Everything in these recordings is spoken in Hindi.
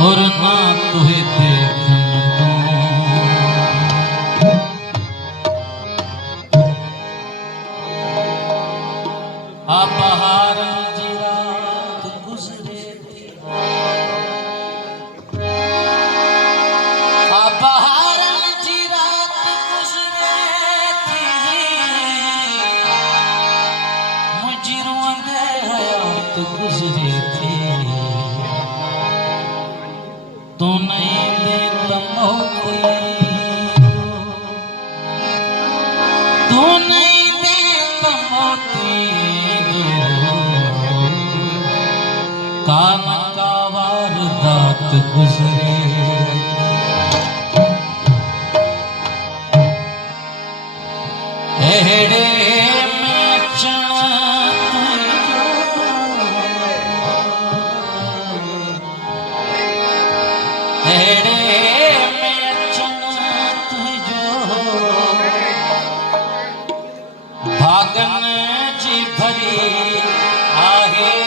और ना तुहे देखन दूं। आ बहारन जी रात गुजरे थी, आ बहारन जी रात गुजरे थी, मुझी रुअंदे हयात गुजरे थी। तू नहीं दे तमोती, तू नहीं दे तमोती, कान का वारदात गुजरे। एड़े में भागन जी भरी आहे,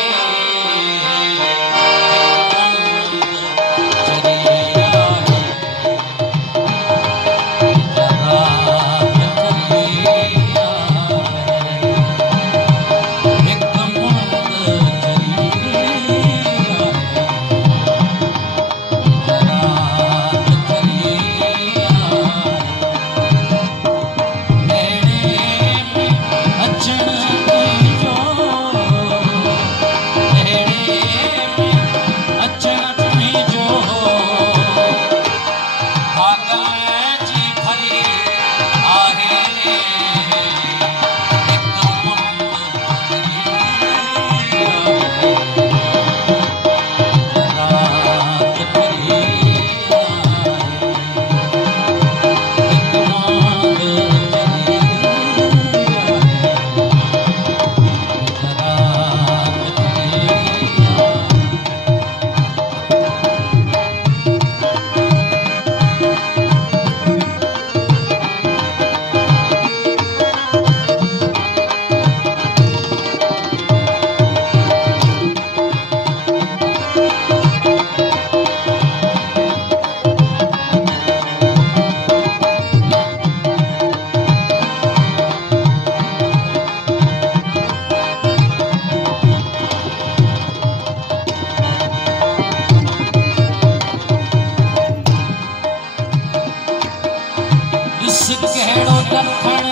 कहिड़ो दखण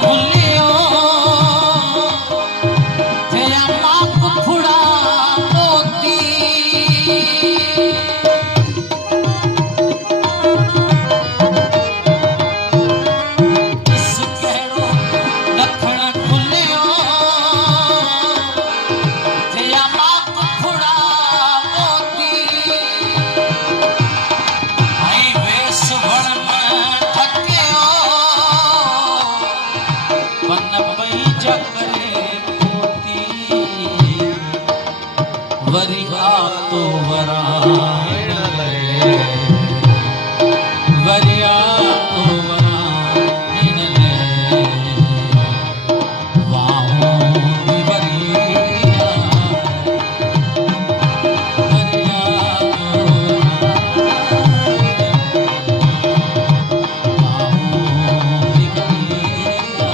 खुलियो थिया माप फुड़ा मोती। इस कहिड़ो दखण खुलियो थिया माप फुड़ा मोती। ऐं वेस वण वरी आ तो वराण ले, वरी आ तो वराण ले, वाहों दी वरी आ, वरी आ तो वाहों दी वरी आ।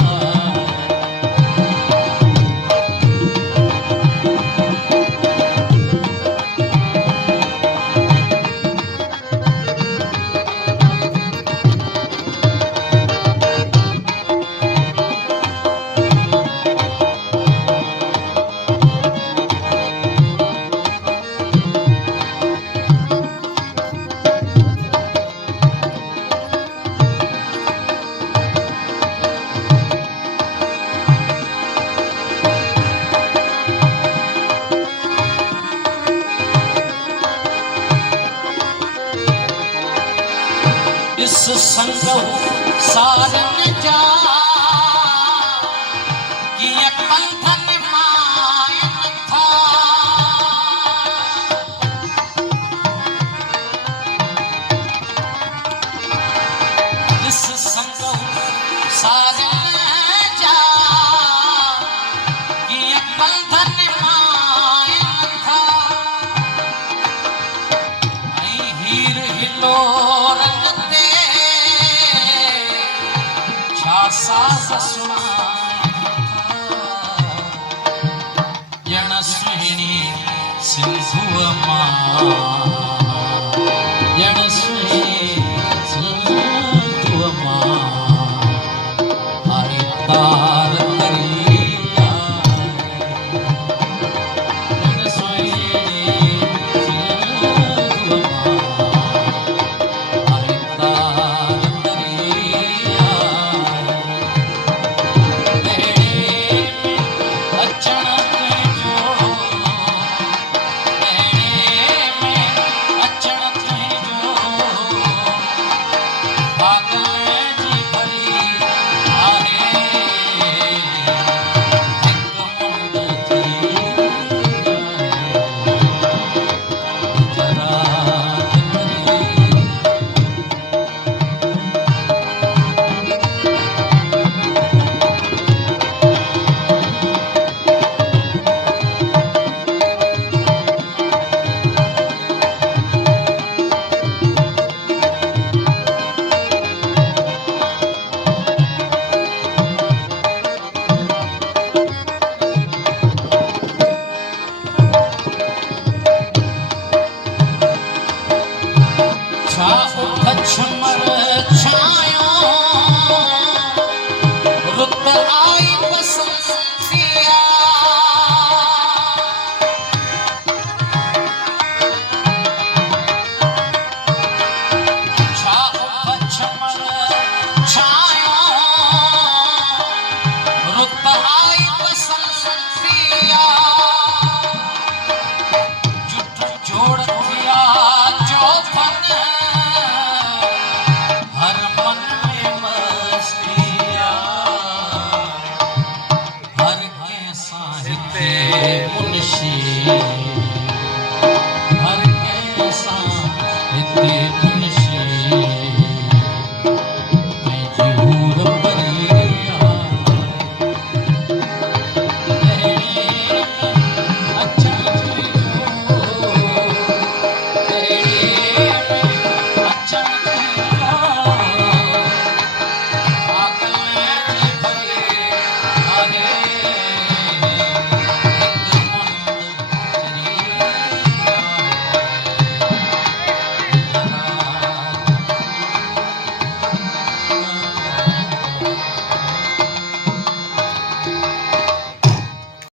इस संग सारन जा ये पंथन मायन था। इस संग सारन जा ये पंथन मायन था। ससुणा यणस्विनी सिंधुअमा यणस्विनी सिंधुअमा हरितार तरिया यणस्विनी सिंधुअमा हरितार तरिया अचानक छमर छायो रुत आई बसंतिया छमर छायो